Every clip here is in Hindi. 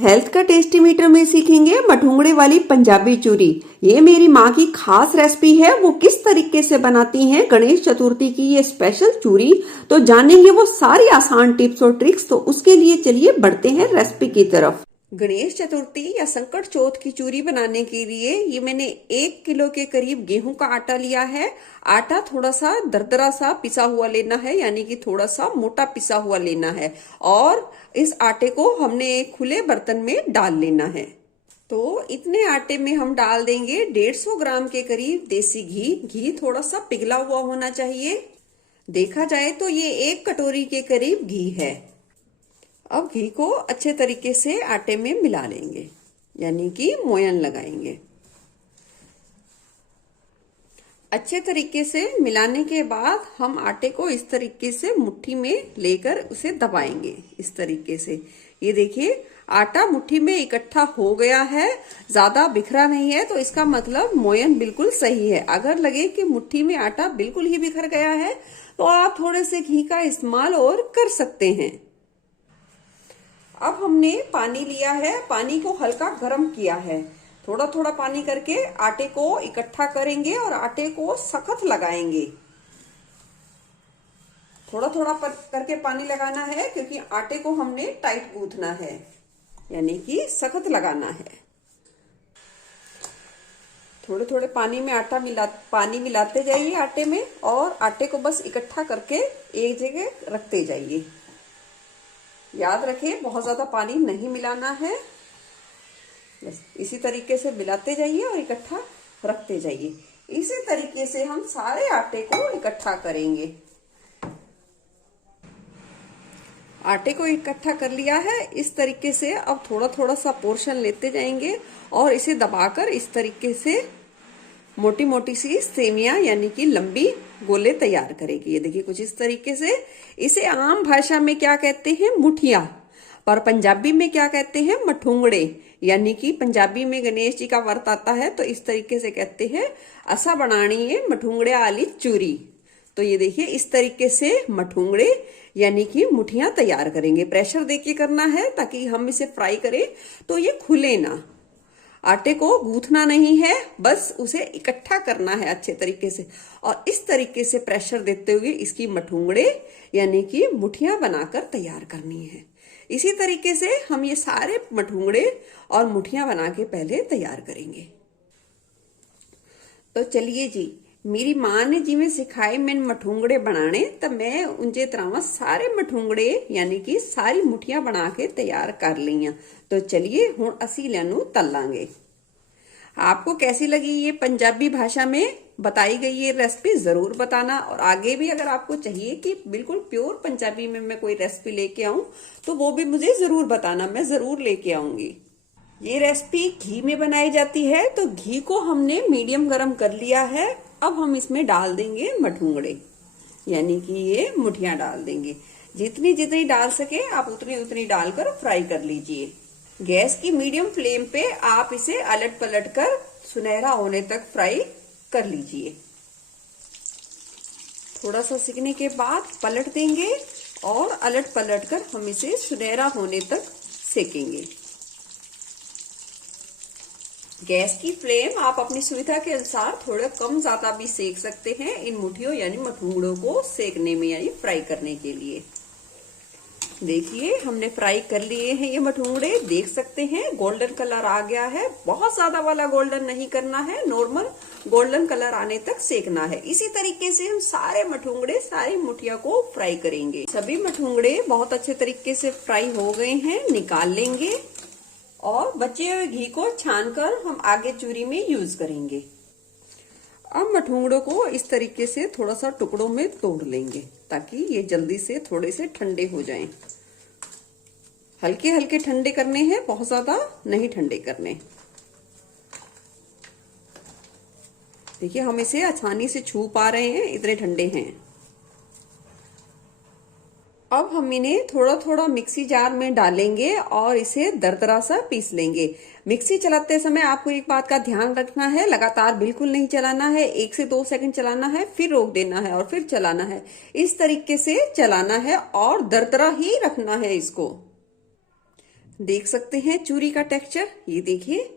हेल्थ का टेस्टी मीटर में सीखेंगे मठूंगड़े वाली पंजाबी चूरी। ये मेरी माँ की खास रेसिपी है। वो किस तरीके से बनाती हैं गणेश चतुर्थी की ये स्पेशल चूरी, तो जानेंगे वो सारी आसान टिप्स और ट्रिक्स। तो उसके लिए चलिए बढ़ते हैं रेसिपी की तरफ। गणेश चतुर्थी या संकट चौथ की चूरी बनाने के लिए ये मैंने 1 किलो के करीब गेहूं का आटा लिया है। आटा थोड़ा सा दरदरा सा पिसा हुआ लेना है, यानी कि थोड़ा सा मोटा पिसा हुआ लेना है। और इस आटे को हमने एक खुले बर्तन में डाल लेना है। तो इतने आटे में हम डाल देंगे 150 ग्राम के करीब देसी घी। घी थोड़ा सा पिघला हुआ होना चाहिए। देखा जाए तो ये 1 कटोरी के करीब घी है। अब घी को अच्छे तरीके से आटे में मिला लेंगे, यानी कि मोयन लगाएंगे। अच्छे तरीके से मिलाने के बाद हम आटे को इस तरीके से मुट्ठी में लेकर उसे दबाएंगे। इस तरीके से ये देखिए आटा मुट्ठी में इकट्ठा हो गया है, ज्यादा बिखरा नहीं है, तो इसका मतलब मोयन बिल्कुल सही है। अगर लगे कि मुट्ठी में आटा बिल्कुल ही बिखर गया है तो आप थोड़े से घी का इस्तेमाल और कर सकते हैं। अब हमने पानी लिया है, पानी को हल्का गर्म किया है। थोड़ा थोड़ा पानी करके आटे को इकट्ठा करेंगे और आटे को सख्त लगाएंगे। थोड़ा थोड़ा करके पानी लगाना है, क्योंकि आटे को हमने टाइट गूंथना है, यानी कि सख्त लगाना है। थोड़े थोड़े पानी में पानी मिलाते जाइए आटे में, और आटे को बस इकट्ठा करके एक जगह रखते जाइए। याद रखें बहुत ज्यादा पानी नहीं मिलाना है। बस इसी तरीके से मिलाते जाइए और इकट्ठा रखते जाइए। इसी तरीके से हम सारे आटे को इकट्ठा करेंगे। आटे को इकट्ठा कर लिया है इस तरीके से। अब थोड़ा थोड़ा सा पोर्शन लेते जाएंगे और इसे दबाकर इस तरीके से मोटी मोटी सी सेवियां, यानी कि लंबी गोले तैयार करेगी। ये देखिए कुछ इस तरीके से। इसे आम भाषा में क्या कहते हैं, मुठिया, पर पंजाबी में क्या कहते हैं, मठूंगड़े। यानी कि पंजाबी में गणेश जी का व्रत आता है तो इस तरीके से कहते हैं, असा बनानी है मठूंगड़े आली चूरी। तो ये देखिए इस तरीके से मठूंगड़े यानी कि मुठियां तैयार करेंगे। प्रेशर देके करना है ताकि हम इसे फ्राई करें तो ये खुले ना। आटे को गूंथना नहीं है, बस उसे इकट्ठा करना है अच्छे तरीके से। और इस तरीके से प्रेशर देते हुए इसकी मठूंगड़े यानी कि मुठियां बनाकर तैयार करनी है। इसी तरीके से हम ये सारे मठूंगड़े और मुठियां बना के पहले तैयार करेंगे। तो चलिए जी, मेरी माँ ने जिमें सिखाए मैंने मठूंगड़े बनाने, तब मैं उनके तरह सारे मठूंगड़े यानी कि सारी मुठियां बना के तैयार कर लिया। तो चलिए हुण असी इन्हां तलांगे। आपको कैसी लगी ये पंजाबी भाषा में बताई गई ये रेसिपी जरूर बताना। और आगे भी अगर आपको चाहिए कि बिल्कुल प्योर पंजाबी में मैं कोई रेसिपी लेके आऊं तो वो भी मुझे जरूर बताना, मैं जरूर लेके आऊंगी। ये रेसिपी घी में बनाई जाती है, तो घी को हमने मीडियम गरम कर लिया है। अब हम इसमें डाल देंगे मठूंगड़े, यानी कि ये मुठियां डाल देंगे। जितनी जितनी डाल सके आप उतनी उतनी डालकर फ्राई कर लीजिए। गैस की मीडियम फ्लेम पे आप इसे अलट पलट कर सुनहरा होने तक फ्राई कर लीजिए। थोड़ा सा सिकने के बाद पलट देंगे और अलट पलट कर हम इसे सुनहरा होने तक सेकेंगे। गैस की फ्लेम आप अपनी सुविधा के अनुसार थोड़ा कम ज्यादा भी सेक सकते हैं इन मुठियों यानी मठूंगड़ों को सेकने में यानी फ्राई करने के लिए। देखिए हमने फ्राई कर लिए हैं ये मठूंगड़े, देख सकते हैं गोल्डन कलर आ गया है। बहुत ज्यादा वाला गोल्डन नहीं करना है, नॉर्मल गोल्डन कलर आने तक सेकना है। इसी तरीके से हम सारे मठूंगड़े सारी मुठिया को फ्राई करेंगे। सभी मठूंगड़े बहुत अच्छे तरीके से फ्राई हो गए हैं, निकाल लेंगे और बचे हुए घी को छानकर हम आगे चूरी में यूज करेंगे। अब मठूंगड़ों को इस तरीके से थोड़ा सा टुकड़ों में तोड़ लेंगे ताकि ये जल्दी से थोड़े से ठंडे हो जाएं। हल्के हल्के ठंडे करने हैं, बहुत ज्यादा नहीं ठंडे करने। देखिए हम इसे आसानी से छू पा रहे हैं, इतने ठंडे हैं। अब हम इन्हें थोड़ा थोड़ा मिक्सी जार में डालेंगे और इसे दरदरा सा पीस लेंगे। मिक्सी चलाते समय आपको एक बात का ध्यान रखना है, लगातार बिल्कुल नहीं चलाना है। 1 से 2 सेकंड चलाना है, फिर रोक देना है और फिर चलाना है। इस तरीके से चलाना है और दरदरा ही रखना है इसको। देख सकते हैं चूरी का टेक्सचर, ये देखिए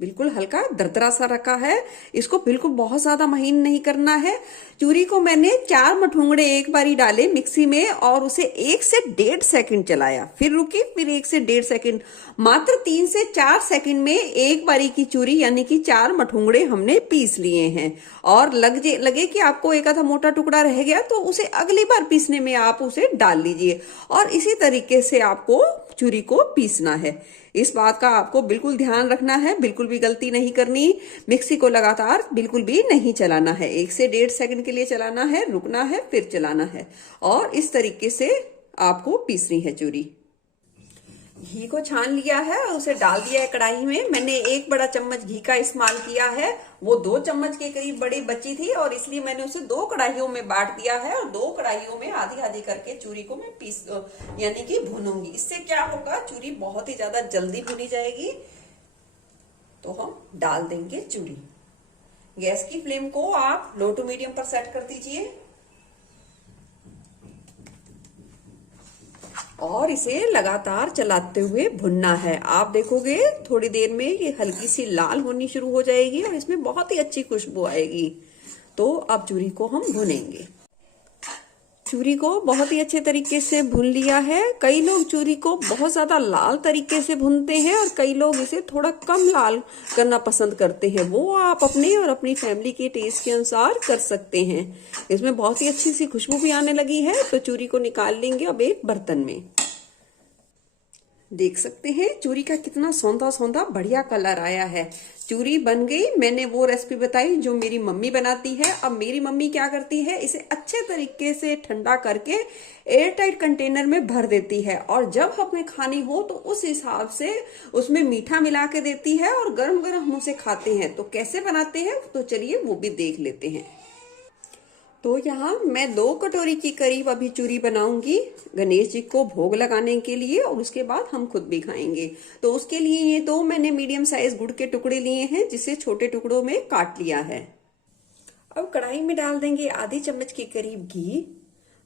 बिल्कुल हल्का दरदरा सा रखा है। इसको बिल्कुल बहुत ज्यादा महीन नहीं करना है। चूरी को मैंने 4 मठूंगड़े एक बारी डाले मिक्सी में और उसे 1 से 1.5 सेकंड चलाया, फिर रुकी, फिर 1 से 1.5 सेकंड, मात्र 3 से 4 सेकंड में एक बारी की चूरी यानी कि 4 मठूंगड़े हमने पीस लिए हैं। और लगे कि आपको एक आधा मोटा टुकड़ा रह गया तो उसे अगली बार पीसने में आप उसे डाल लीजिए और इसी तरीके से आपको चूरी को पीसना है। इस बात का आपको बिल्कुल ध्यान रखना है, बिल्कुल भी गलती नहीं करनी। मिक्सी को लगातार बिल्कुल भी नहीं चलाना है, 1 से 1.5 सेकंड के लिए चलाना है, रुकना है, फिर चलाना है और इस तरीके से आपको पीसनी है चूरी। घी को छान लिया है और उसे डाल दिया है कढ़ाई में। मैंने 1 बड़ा चम्मच घी का इस्तेमाल किया है, वो 2 चम्मच के करीब बड़ी बची थी और इसलिए मैंने उसे 2 कढ़ाइयों में बांट दिया है और 2 कढ़ाइयों में आधी आधी करके चूरी को मैं पीस यानी कि भूनूंगी। इससे क्या होगा, चूरी बहुत ही ज्यादा जल्दी भुनी जाएगी। तो हम डाल देंगे चूरी। गैस की फ्लेम को आप लो टू मीडियम पर सेट कर दीजिए और इसे लगातार चलाते हुए भुनना है। आप देखोगे थोड़ी देर में ये हल्की सी लाल होनी शुरू हो जाएगी और इसमें बहुत ही अच्छी खुशबू आएगी। तो अब चूरी को हम भुनेंगे। चूरी को बहुत ही अच्छे तरीके से भून लिया है। कई लोग चूरी को बहुत ज्यादा लाल तरीके से भूनते हैं और कई लोग इसे थोड़ा कम लाल करना पसंद करते हैं। वो आप अपने और अपनी फैमिली के टेस्ट के अनुसार कर सकते हैं। इसमें बहुत ही अच्छी सी खुशबू भी आने लगी है। तो चूरी को निकाल लेंगे अब एक बर्तन में। देख सकते हैं चूरी का कितना सौंधा सौंधा बढ़िया कलर आया है। चूरी बन गई। मैंने वो रेसिपी बताई जो मेरी मम्मी बनाती है। अब मेरी मम्मी क्या करती है, इसे अच्छे तरीके से ठंडा करके एयर टाइट कंटेनर में भर देती है और जब हमें खानी हो तो उस हिसाब से उसमें मीठा मिला के देती है और गरम गरम हम उसे खाते हैं। तो कैसे बनाते हैं तो चलिए वो भी देख लेते हैं। तो यहाँ मैं 2 कटोरी की करीब अभी चूरी बनाऊंगी गणेश जी को भोग लगाने के लिए और उसके बाद हम खुद भी खाएंगे। तो उसके लिए ये 2 मैंने मीडियम साइज गुड़ के टुकड़े लिए हैं जिसे छोटे टुकड़ों में काट लिया है। अब कढ़ाई में डाल देंगे आधी चम्मच के करीब घी।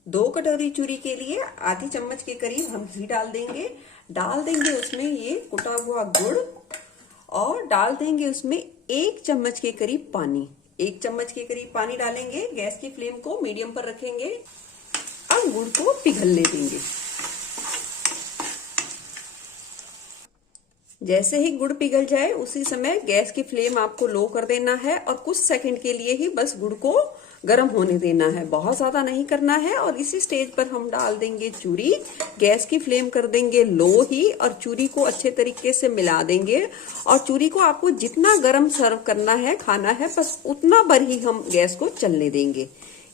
2 कटोरी चूरी के लिए आधी चम्मच के करीब हम घी डाल देंगे। डाल देंगे उसमें ये कुटा हुआ गुड़ और डाल देंगे उसमें 1 चम्मच के करीब पानी। 1 चम्मच के करीब पानी डालेंगे। गैस की फ्लेम को मीडियम पर रखेंगे। अब गुड़ को पिघलने देंगे। जैसे ही गुड़ पिघल जाए उसी समय गैस की फ्लेम आपको लो कर देना है और कुछ सेकंड के लिए ही बस गुड़ को गर्म होने देना है, बहुत ज्यादा नहीं करना है। और इसी स्टेज पर हम डाल देंगे चूरी। गैस की फ्लेम कर देंगे लो ही और चूरी को अच्छे तरीके से मिला देंगे। और चूरी को आपको जितना गर्म सर्व करना है, खाना है, बस उतना भर ही हम गैस को चलने देंगे।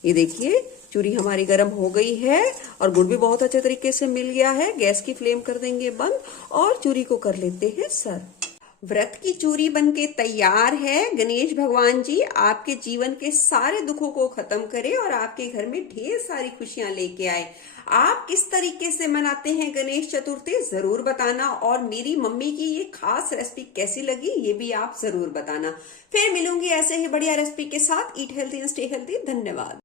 ये देखिए चूरी हमारी गर्म हो गई है और गुड़ भी बहुत अच्छे तरीके से मिल गया है। गैस की फ्लेम कर देंगे बंद और चूरी को कर लेते हैं सर्व। व्रत की चूरी बनके तैयार है। गणेश भगवान जी आपके जीवन के सारे दुखों को खत्म करे और आपके घर में ढेर सारी खुशियां लेके आए। आप किस तरीके से मनाते हैं गणेश चतुर्थी जरूर बताना और मेरी मम्मी की ये खास रेसिपी कैसी लगी ये भी आप जरूर बताना। फिर मिलूंगी ऐसे ही बढ़िया रेसिपी के साथ। ईट हेल्थी एंड स्टे हेल्थी। धन्यवाद।